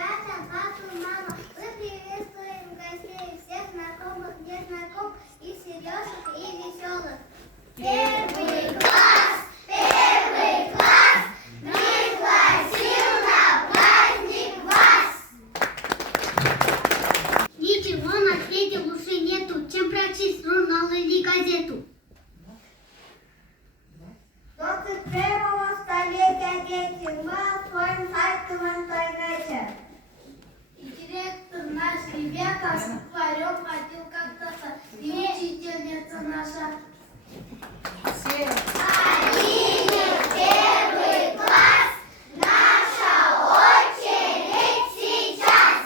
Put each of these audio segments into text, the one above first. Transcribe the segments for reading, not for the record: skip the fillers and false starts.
ребята, папу, маму. Мы приветствуем гостей, всех знакомых, незнакомых, и серьезных, и веселых. Первый класс! Первый класс! Пригласил на праздник вас! Ничего на свете лучше нету, чем прочесть журнал или газету. 21-го столетия дети, мы освоим сайт в интернете. И директор наш ребята с аквариум ходил когда-то, и учительница наша. Алине, первый класс, наша очередь сейчас.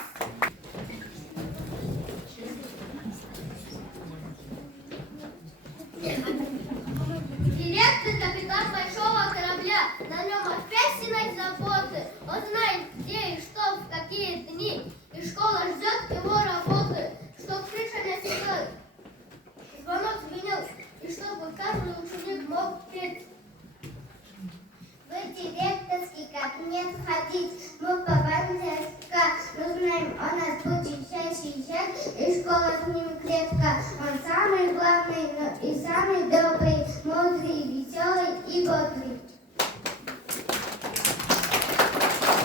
Директор капитан большого корабля, на нем опять силать заботы. Он знает, где и что, в какие дни, и школа ждет его работы, чтоб крыша не съехала. Звонок звенел, и чтобы каждый ученик мог петь. В директорский кабинет ходить, мы по-бандерска, мы знаем, он нас будет сейчас, и школа с ним крепка. Он самый главный, но и самый добрый, мудрый, веселый и бодрый.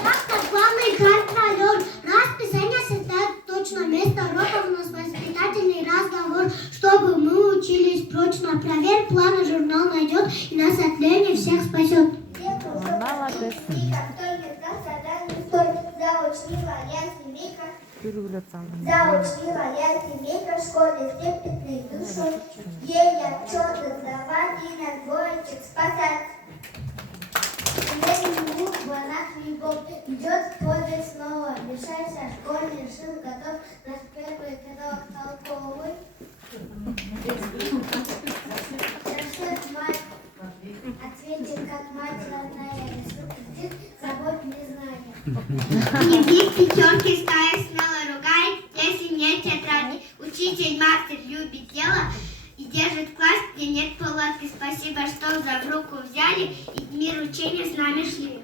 Как-то главный контролер, расписание составит точно, вместо уроков у нас воспитательный разговор, чтобы мы учились прочно. Проверь планы, журнал найдет и нас от лени всех спасет. Молодец. Заучила я семейка в школе трепетной душой. Ей отчеты сдавать и на двоечек спасать. Летний лук, глазах любовь, идет в поле снова. Решайся, школьный шил готов, наш первый каталог толковый. Расчет мать, ответит, как мать родная, рисует, забот не знает. Дневник пятерки ставит, смело ругает, если нет тетради. Учитель мастер любит дело и держит класс, где нет палатки. Спасибо, что за в руку взяли и мир учения с нами шли.